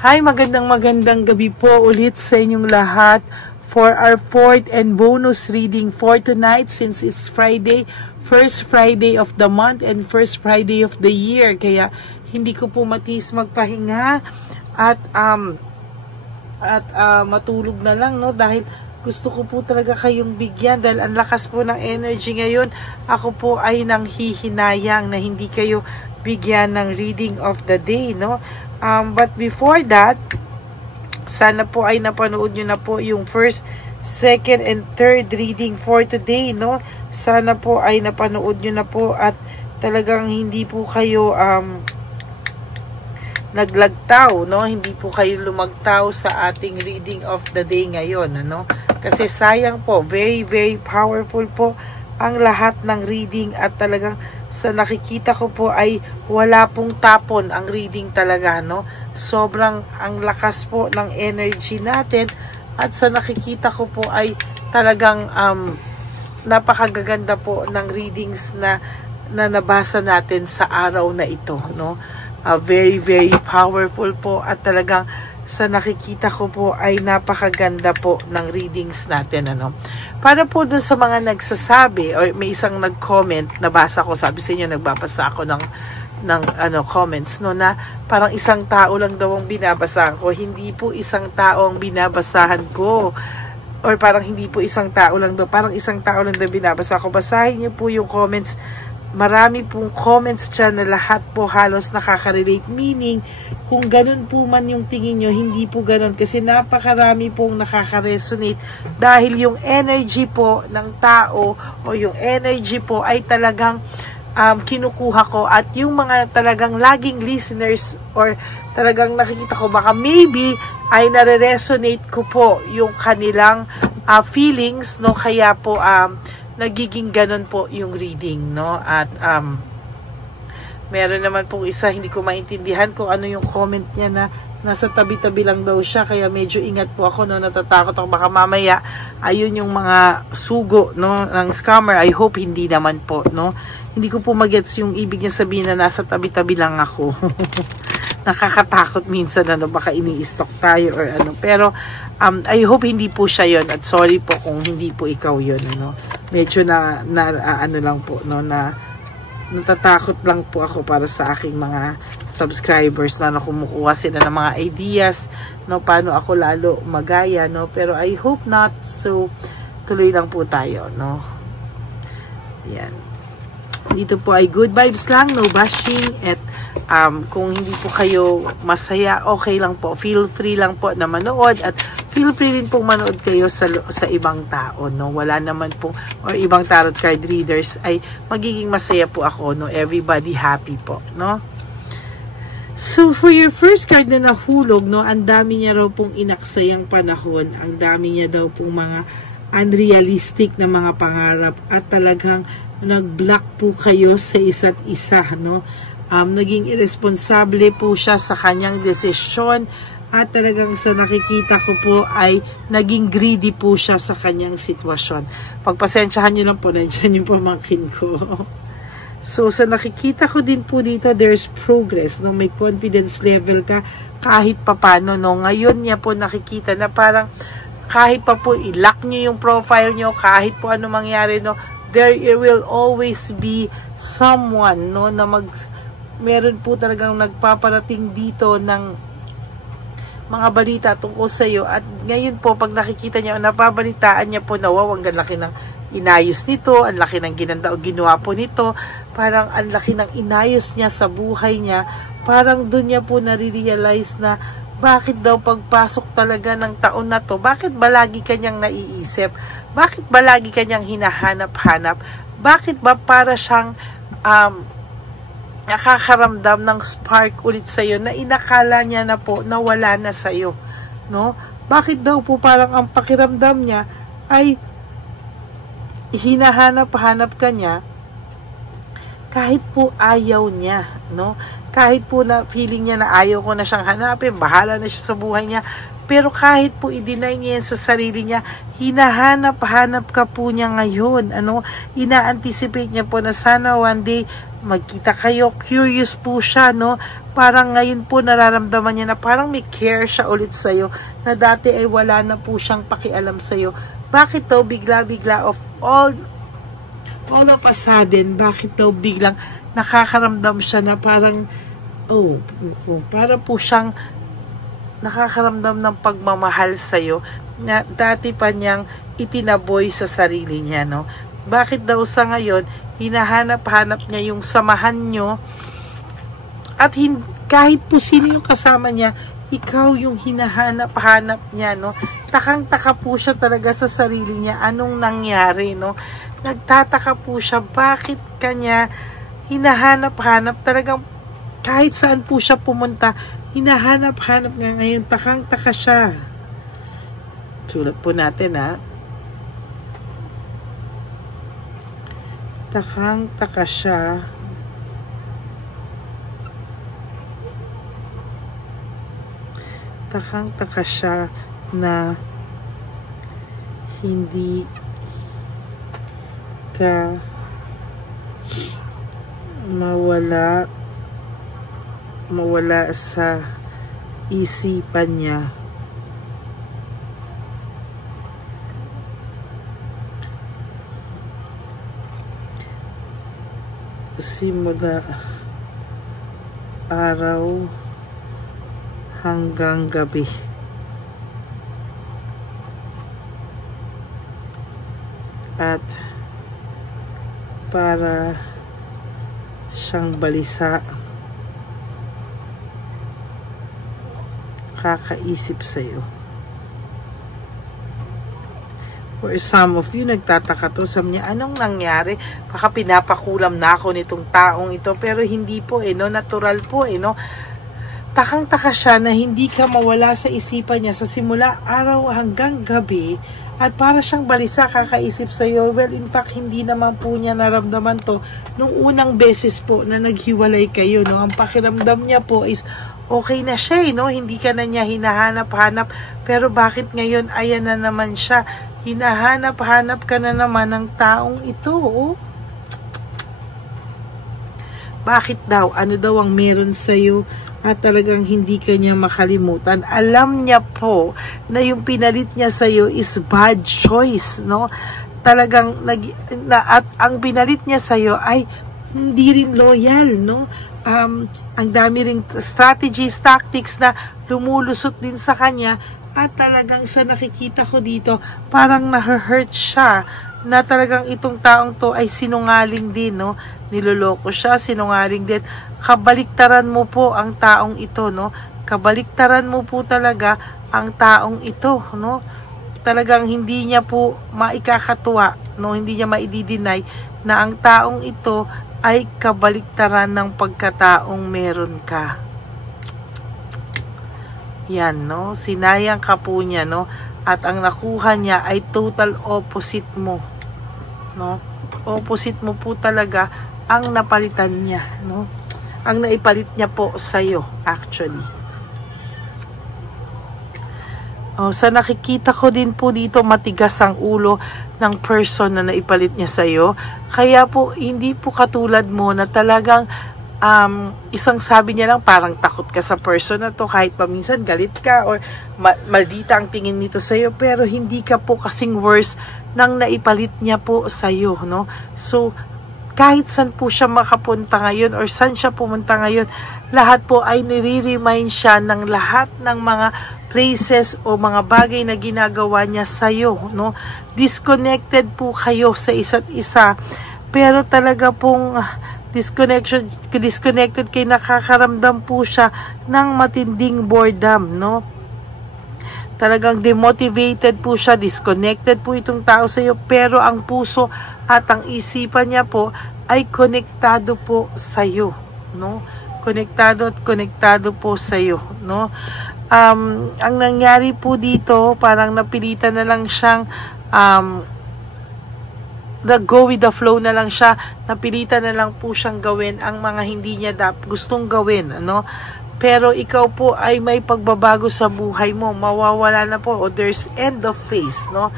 Hi, magandang gabi po ulit sa inyong lahat for our fourth and bonus reading for tonight since it's Friday, first Friday of the month and first Friday of the year. Kaya hindi ko po matis magpahinga at matulog na lang, no, dahil gusto ko po talaga kayong bigyan dahil ang lakas po ng energy ngayon. Ako po ay nanghihinayang na hindi kayo bigyan ng reading of the day, no. But before that, sana po ay napanood nyo na po yung first, second, and third reading for today, no? Sana po ay napanood nyo na po at talagang hindi po kayo naglagtaw, no? Hindi po kayo lumagtaw sa ating reading of the day ngayon, ano? Kasi sayang po, very, very powerful po ang lahat ng reading at talagang sa nakikita ko po ay wala pong tapon ang reading talaga, no? Sobrang ang lakas po ng energy natin at sa nakikita ko po ay talagang napakagaganda po ng readings na nabasa natin sa araw na ito, no? Very, very powerful po at talagang sa nakikita ko po ay napakaganda po ng readings natin, ano. Para po dun sa mga nagsasabi or may isang nag-comment, nabasa ko, sabi sa inyo, nagbabasa ako ng comments, no, na parang isang tao lang daw ang binabasa ko. Hindi po isang tao ang binabasahan ko. Or parang hindi po isang tao lang daw, parang isang tao lang daw binabasa ko. Basahin niyo po yung comments. Marami pong comments dyan na lahat po halos nakaka-relate. Meaning, kung ganun po man yung tingin nyo, hindi po ganun. Kasi napakarami pong nakaka-resonate. Dahil yung energy po ng tao o yung energy po ay talagang kinukuha ko. At yung mga talagang laging listeners or talagang nakikita ko, baka maybe ay nare-resonate ko po yung kanilang feelings, no? Kaya po, nagiging ganun po yung reading, no? At meron naman pong isa, hindi ko maintindihan kung ano yung comment niya na nasa tabi-tabi lang daw siya, kaya medyo ingat po ako, no? Natatakot ako baka mamaya ayun yung mga sugo, no, ng scammer. I hope hindi naman po, no? Hindi ko po magets yung ibig niya sabihin na nasa tabi-tabi lang ako. Nakakatakot minsan, ano, baka ini-stalk tayo or ano, pero I hope hindi po siya yon at sorry po kung hindi po ikaw yon, ano. Medyo ano lang po, no, na natatakot lang po ako para sa aking mga subscribers na kumukuha sila ng mga ideas, no, paano ako lalo magaya, no, pero I hope not. So tuloy lang po tayo, no. Yan, dito po ay good vibes lang, no bashing, at kung hindi po kayo masaya, okay lang po, feel free lang po na manood at feel free rin pong manood kayo sa ibang tao, no? Wala naman po, or ibang tarot card readers ay magiging masaya po ako, no? Everybody happy po, no? So, for your first card na nahulog, no? Ang dami niya raw pong inaksayang panahon. Ang dami niya daw pong mga unrealistic na mga pangarap at talagang nag-block po kayo sa isa't isa, no? Naging irresponsable po siya sa kanyang desisyon. At talagang sa nakikita ko po ay naging greedy po siya sa kanyang sitwasyon. Pagpasensyahan nyo lang po, nandiyan yung pamangkin ko. So sa nakikita ko din po dito, there's progress, no? May confidence level ka kahit papano, no? Ngayon niya po nakikita na parang kahit pa po i-lock nyo yung profile nyo, kahit po ano mangyari, no? There will always be someone, no, na meron po talagang nagpaparating dito ng mga balita tungkol sa iyo. At ngayon po, pag nakikita niya o napabalitaan niya po na wow, ang laki ng inayos nito, ang laki ng ginanda o ginawa po nito, parang ang laki ng inayos niya sa buhay niya, parang doon niya po nare-realize na bakit daw pagpasok talaga ng taon na to, bakit ba lagi kanyang naiisip, bakit ba lagi kanyang hinahanap-hanap, bakit ba para siyang nakakaramdam ng spark ulit sa'yo na inakala niya na po na wala na sa'yo, no? Bakit daw po parang ang pakiramdam niya ay hinahanap-hanap ka niya kahit po ayaw niya, no? Kahit po na feeling niya na ayaw ko na siyang hanapin, bahala na siya sa buhay niya, pero kahit po i-deny niya yan sa sarili niya, hinahanap-hanap ka po niya ngayon, ano? Ina-anticipate niya po na sana one day magkita kayo, curious po siya, no? Parang ngayon po nararamdaman niya na parang may care siya ulit sa'yo, na dati ay wala na po siyang pakialam sa'yo. Bakit daw bigla-bigla of all of a sudden, bakit daw biglang nakakaramdam siya na parang, para po siyang nakakaramdam ng pagmamahal sa'yo, na dati pa niyang itinaboy sa sarili niya, no? Bakit daw sa ngayon, hinahanap-hanap niya yung samahan nyo, at kahit po sino yung kasama niya, ikaw yung hinahanap-hanap niya, no? Takang-taka po siya talaga sa sarili niya, anong nangyari, no? Nagtataka po siya, bakit kanya hinahanap-hanap, talagang kahit saan po siya pumunta, hinahanap-hanap nga ngayon, takang-taka siya. Sulat po natin, ha? Takang-taka siya. Takang-taka siya na hindi ka mawala sa isipan niya. Simula araw hanggang gabi. At para siyang balisa, kakaisip sa'yo. For some of you, nagtataka to, sabi niya, anong nangyari? Baka pinapakulam na ako nitong taong ito, pero hindi po, no? Natural po, no? Takang-taka siya na hindi ka mawala sa isipan niya sa simula araw hanggang gabi, at para siyang balisa, kakaisip sa'yo. Well, in fact, hindi naman po niya naramdaman to nung unang beses po na naghiwalay kayo, no? Ang pakiramdam niya po is okay na siya, no? Hindi ka na niya hinahanap-hanap, pero bakit ngayon ayan na naman siya? Hinahanap-hanap ka na naman ng taong ito, oh. Bakit daw? Ano daw ang meron sa'yo at talagang hindi ka niya makalimutan? Alam niya po na yung pinalit niya sa'yo is bad choice, no? Talagang, at ang pinalit niya sa'yo ay hindi rin loyal, no? Ang dami ring strategies, tactics na lumulusot din sa kanya, at talagang sa nakikita ko dito, parang na-hurt siya na talagang itong taong to ay sinungaling din, no? Niloloko siya, sinungaling din. Kabaliktaran mo po ang taong ito, no? Kabaliktaran mo po talaga ang taong ito, no? Talagang hindi niya po maikakatuwa, no? Hindi niya maididinay na ang taong ito ay kabaliktaran ng pagkataong meron ka. Yan, no? Sinayang ka po niya, no? At ang nakuha niya ay total opposite mo, no? Opposite mo po talaga ang napalitan niya, no? Ang naipalit niya po sa'yo, actually. Sa nakikita ko din po dito, matigas ang ulo ng person na naipalit niya sa'yo. Kaya po, hindi po katulad mo na talagang isang sabi niya lang, parang takot ka sa person na to, kahit paminsan galit ka or maldita ang tingin nito sa'yo, pero hindi ka po kasing worse nang naipalit niya po sa'yo, no? So, kahit saan po siya makapunta ngayon or saan siya pumunta ngayon, lahat po ay nire-remind siya ng lahat ng mga places o mga bagay na ginagawa niya sa'yo, no? Disconnected po kayo sa isa't isa, pero talaga pong disconnected kay nakakaramdam po siya ng matinding boredom, no? Talagang demotivated po siya, disconnected po itong tao sa iyo, pero ang puso at ang isipan niya po ay konektado po sa iyo, no? Konektado po sa iyo, no? Ang nangyari po dito, parang napilitan na lang siyang go with the flow na lang siya, napilitan na lang po siyang gawin ang mga hindi niya gustong gawin, ano? Pero ikaw po ay may pagbabago sa buhay mo, mawawala na po, o there's end of phase, no?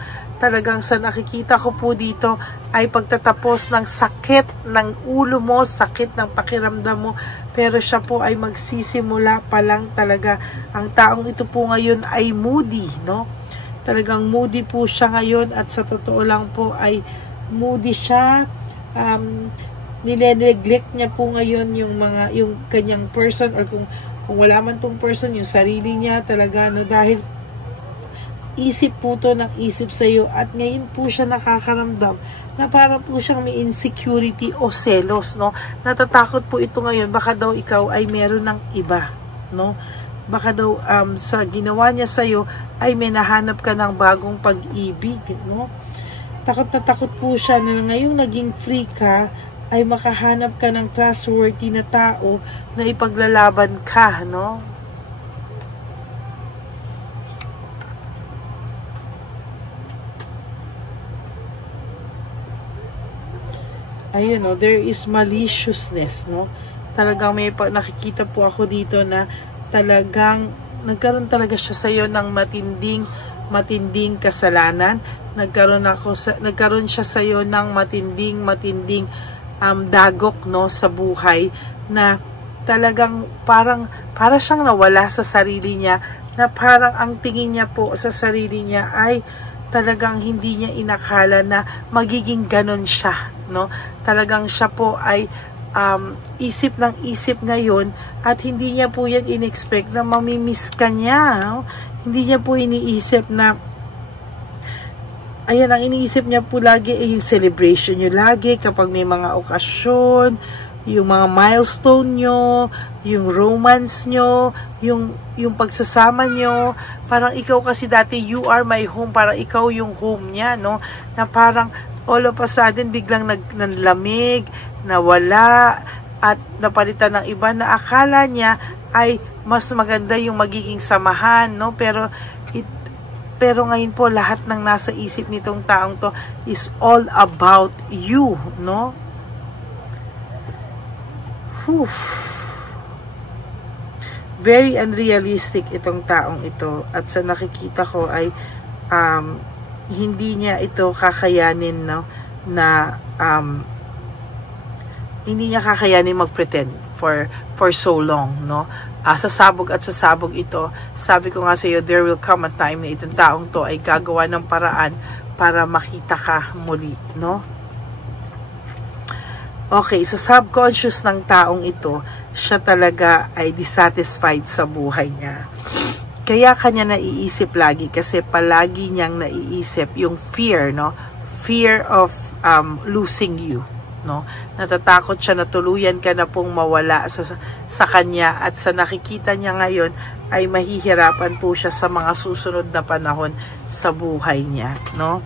talagang sa nakikita ko po dito ay pagtatapos ng sakit ng ulo mo, sakit ng pakiramdam mo, pero siya po ay magsisimula pa lang talaga. Ang taong ito po ngayon ay moody, no? Talagang moody po siya ngayon, at sa totoo lang po ay moody siya. Nileneglect niya po ngayon yung kanyang person, or kung wala man tong person, yung sarili niya talaga, no? Dahil isip po to ng isip sa iyo, at ngayon po siya nakakaramdam na para po siyang may insecurity o selos, no? Natatakot po ito ngayon, baka daw ikaw ay meron ng iba, no? Baka daw sa ginawa niya sa iyo ay may nahanap ka ng bagong pag-ibig, no? Takot na takot po siya na ngayong naging free ka ay makahanap ka ng trustworthy na tao na ipaglalaban ka, no? Ayun, no, there is maliciousness, no? Talagang may nakikita po ako dito na talagang nagkaroon talaga siya sa iyo ng matinding kasalanan. Nagkaroon siya sa iyo ng matinding dagok, no, sa buhay, na talagang para siyang nawala sa sarili niya, na parang ang tingin niya po sa sarili niya ay talagang hindi niya inakala na magiging ganon siya, no? Talagang siya po ay isip ng isip ngayon, at hindi niya po yan in-expect na mamimiss ka niya, no? Hindi niya po iniisip na, ayan, ang iniisip niya po lagi ay yung celebration niyo lagi kapag may mga okasyon, yung mga milestone nyo, yung romance nyo, yung pagsasama nyo. Parang ikaw kasi dati, you are my home, parang ikaw yung home niya, no? Na parang all of a sudden biglang nanlamig, nawala, at napalitan ng iba na akala niya ay mas maganda yung magiging samahan, no? Pero ngayon po lahat ng nasa isip nitong taong to is all about you, no? Whew. Very unrealistic itong taong ito, at sa nakikita ko ay hindi niya ito kakayanin, no, na hindi niya kakayanin mag-pretend for so long, no? Sasabog ito. Sabi ko nga sa iyo, there will come a time na itong taong to ay gagawa ng paraan para makita ka muli, no? Okay, sa subconscious ng taong ito, siya talaga ay dissatisfied sa buhay niya. Kaya kanya naiisip lagi, kasi palagi niyang naiisip yung fear, no? Fear of losing you, no? Natatakot siya na tuluyan ka na pong mawala sa kanya, at sa nakikita niya ngayon ay mahihirapan po siya sa mga susunod na panahon sa buhay niya, no?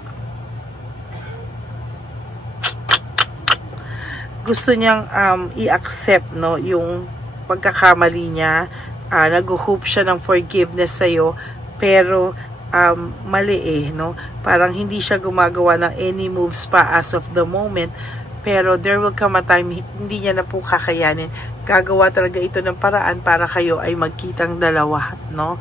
Gusto niyang i-accept, no, yung pagkakamali niya. Nag-hope siya ng forgiveness sa'yo, pero mali, no? Parang hindi siya gumagawa ng any moves pa as of the moment, pero there will come a time hindi niya na po kakayanin. Gagawa talaga ito ng paraan para kayo ay magkitang dalawa, no?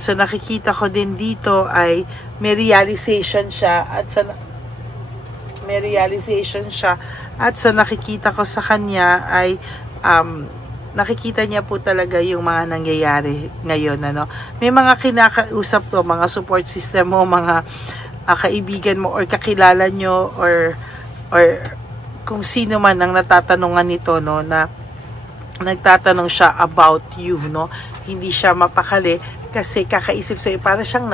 So nakikita ko din dito ay may realization siya, at sa nakikita ko sa kanya ay nakikita niya po talaga yung mga nangyayari ngayon, ano? May mga kinakausap to, mga support system mo, mga kaibigan mo or kakilala nyo, or kung sino man ang natatanungan nito, no, na nagtatanong siya about you, no? Hindi siya mapakali kasi kakaisip sa'yo, para siyang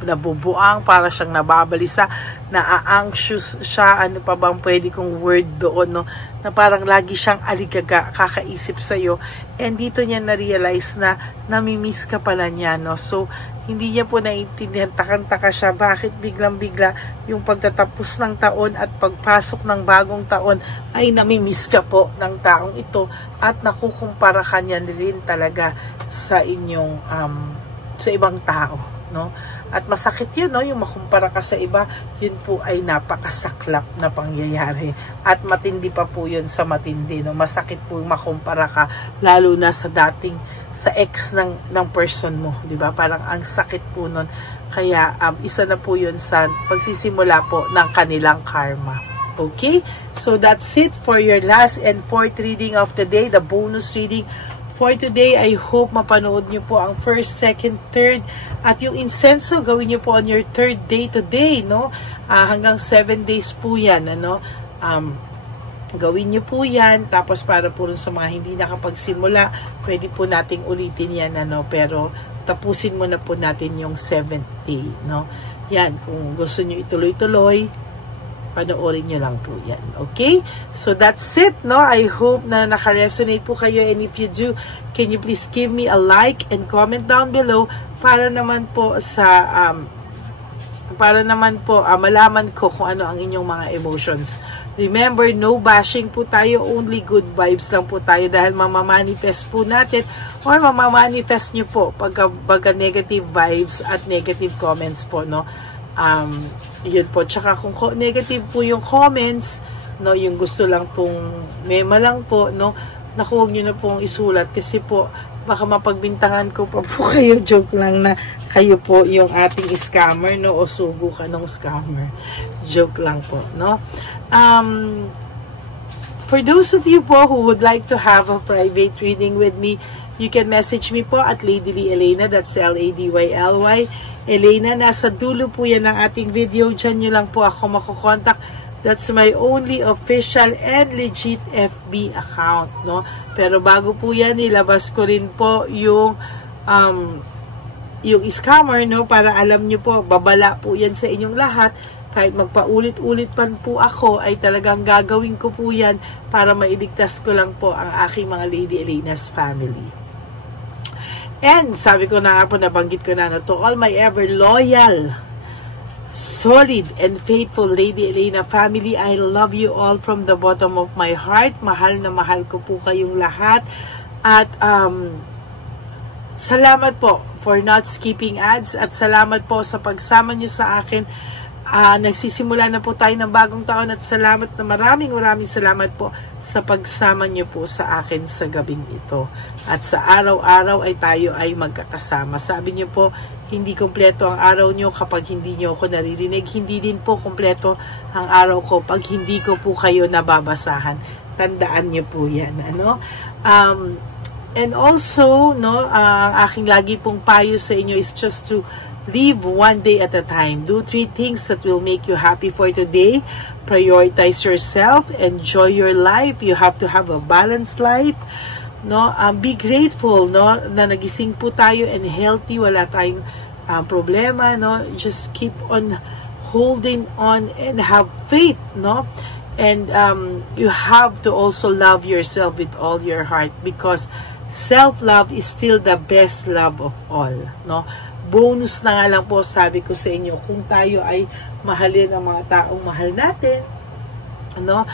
nabubuang, para siyang nababalisa, na-anxious siya, ano pa bang pwede kong word doon, no? Na parang lagi siyang aligaga, kakaisip sa'yo, and dito niya na-realize na namimiss ka pala niya, no? So, hindi niya po naiintindihan, takang-taka siya, bakit biglang-bigla yung pagtatapos ng taon at pagpasok ng bagong taon ay namimiss ka po ng taong ito, at nakukumpara ka niya rin talaga sa inyong sa ibang tao, no? At masakit yun, no? Yung makumpara ka sa iba, yun po ay napakasaklap na pangyayari, at matindi pa po yun sa matindi, no? Masakit po yung makumpara ka, lalo na sa ex ng person mo, di ba? Parang ang sakit po nun. Kaya isa na po yun sa pagsisimula po ng kanilang karma. Okay? So that's it for your last and fourth reading of the day, the bonus reading for today. I hope mapanood nyo po ang first, second, third, at yung incenso, gawin nyo po on your third day today, no? Hanggang 7 days po yan, ano? Gawin nyo po yan, tapos para po rin sa mga hindi nakapagsimula, pwede po nating ulitin yan, ano? Pero tapusin muna po natin yung 7th day, no? Yan, kung gusto nyo ituloy-tuloy, panoorin nyo lang po yan. Okay? So that's it, no? I hope na naka-resonate po kayo, and if you do, can you please give me a like and comment down below para naman po sa malaman ko kung ano ang inyong mga emotions. Remember, no bashing po tayo, only good vibes lang po tayo, dahil mamamanifest po natin or mamamanifest nyo po pagka negative vibes at negative comments po, no? Yun po. Tsaka kung negative po yung comments, no, yung gusto lang pong mema lang po, no, naku, huwag nyo na pong isulat kasi po baka mapagbintangan ko pa po kayo. Joke lang na kayo po yung ating scammer, no, o sugo ka ng scammer. Joke lang po, no. For those of you po who would like to have a private reading with me, you can message me po at Lady Lee Elena, that's LADYLY Elena. Nasa dulo po yan ng ating video. Diyan nyo lang po ako makukontak. That's my only official and legit FB account, no? Pero bago po yan, ilabas ko rin po yung scammer, no? Para alam nyo po, babala po yan sa inyong lahat. Kahit magpaulit-ulit pan po ako, ay talagang gagawin ko po yan para mailigtas ko lang po ang aking mga Lady Elena's family. And sabi ko na nga po, nabanggit ko na, to all my ever loyal, solid, and faithful Lady Elena family, I love you all from the bottom of my heart. Mahal na mahal ko po kayong lahat. At salamat po for not skipping ads, at salamat po sa pagsama nyo sa akin. Nagsisimula na po tayo ng bagong taon, at salamat na maraming salamat po sa pagsama nyo po sa akin sa gabing ito. At sa araw-araw ay tayo ay magkakasama. Sabi nyo po, hindi kompleto ang araw nyo kapag hindi nyo ako naririnig. Hindi din po kompleto ang araw ko pag hindi ko po kayo nababasahan. Tandaan nyo po yan, ano? And also, no, ang aking lagi pong payo sa inyo is just to live one day at a time. Do 3 things that will make you happy for today. Prioritize yourself. Enjoy your life. You have to have a balanced life. No, be grateful, no, na nagising po tayo and healthy. Wala tayong problema, no. Just keep on holding on and have faith, no. And you have to also love yourself with all your heart, because self-love is still the best love of all, no. Bonus na nga lang po, sabi ko sa inyo, kung tayo ay mahalin ang mga taong mahal natin, no,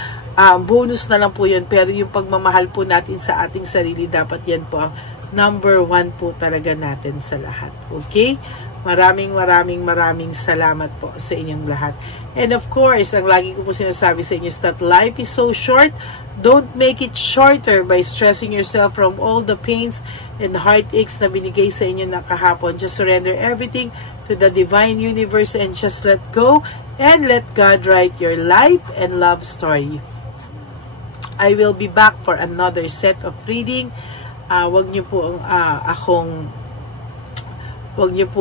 bonus na lang po yun. Pero yung pagmamahal po natin sa ating sarili, dapat yan po ang number 1 po talaga natin sa lahat. Okay? Maraming salamat po sa inyong lahat. And of course, ang lagi ko po sinasabi sa inyo is that life is so short. Don't make it shorter by stressing yourself from all the pains and heartaches na binigay sa inyo na kahapon. Just surrender everything to the divine universe and just let go and let God write your life and love story. I will be back for another set of reading. Wag niyo po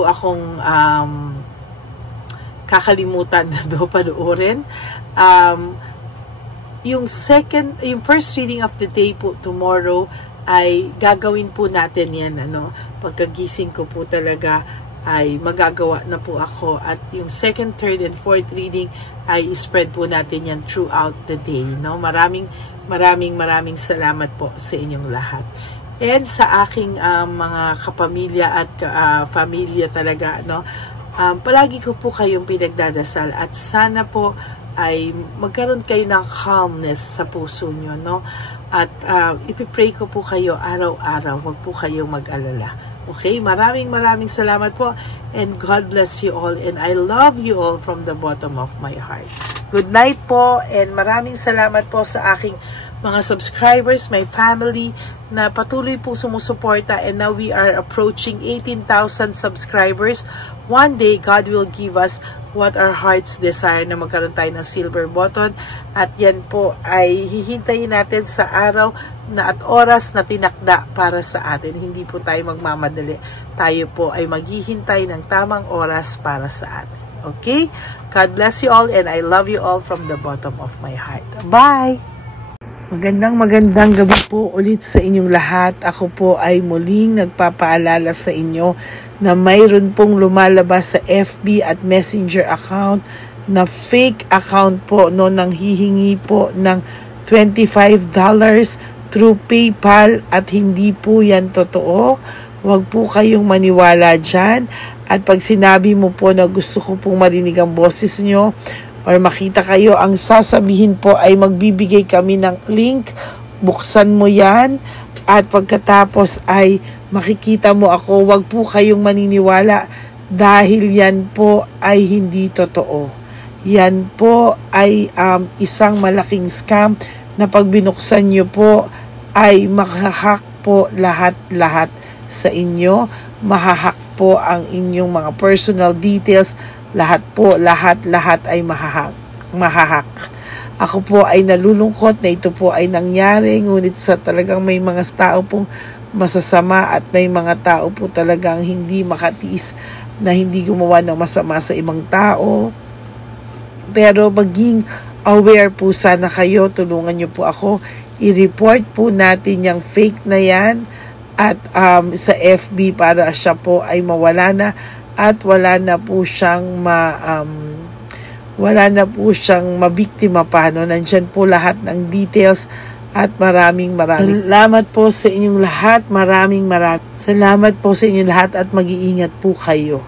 akong kakalimutan na do panoorin. Yung first reading of the day po tomorrow ay gagawin po natin yan, ano, pagkagising ko po talaga ay magagawa na po ako, at yung second, third, and fourth reading ay spread po natin yan throughout the day, no. Maraming salamat po sa inyong lahat. And sa aking mga kapamilya at familia talaga, no, palagi ko po kayong pinagdadasal, at sana po ay magkaroon kayo ng calmness sa puso nyo, no? At ipipray ko po kayo araw-araw. Huwag po kayong mag-alala. Okay? Maraming salamat po. And God bless you all. And I love you all from the bottom of my heart. Good night po. And maraming salamat po sa aking mga subscribers, my family na patuloy po sumusuporta, and now we are approaching 18,000 subscribers. One day, God will give us what our hearts desire na magkaroon tayo ng silver button, at yan po ay hihintayin natin sa araw na at oras na tinakda para sa atin. Hindi po tayo magmamadali. Tayo po ay maghihintay ng tamang oras para sa atin. Okay? God bless you all, and I love you all from the bottom of my heart. Bye! Magandang gabi po ulit sa inyong lahat. Ako po ay muling nagpapaalala sa inyo na mayroon pong lumalabas sa FB at Messenger account na fake account po, no, nang hihingi po ng $25 through PayPal, at hindi po yan totoo. Huwag po kayong maniwala dyan. At pag sinabi mo po na gusto ko pong marinig ang boses nyo or makita kayo, ang sasabihin po ay magbibigay kami ng link, buksan mo yan, at pagkatapos ay makikita mo ako. Huwag po kayong maniniwala dahil yan po ay hindi totoo. Yan po ay isang malaking scam na pag binuksan nyo po ay mahahack po lahat-lahat sa inyo. Mahahack po ang inyong mga personal details. Lahat ay mahahack. Ako po ay nalulungkot na ito po ay nangyari, ngunit sa talagang may mga tao pong masasama at may mga tao po talagang hindi makatiis na hindi gumawa ng masama sa ibang tao. Pero maging aware po sana kayo. Tulungan niyo po ako. I-report po natin yung fake na yan at sa FB para siya po ay mawala na at wala na po siyang mabiktima pa, no? Nandyan po lahat ng details, at maraming salamat po sa inyong lahat. Maraming salamat po sa inyong lahat, at mag-iingat po kayo.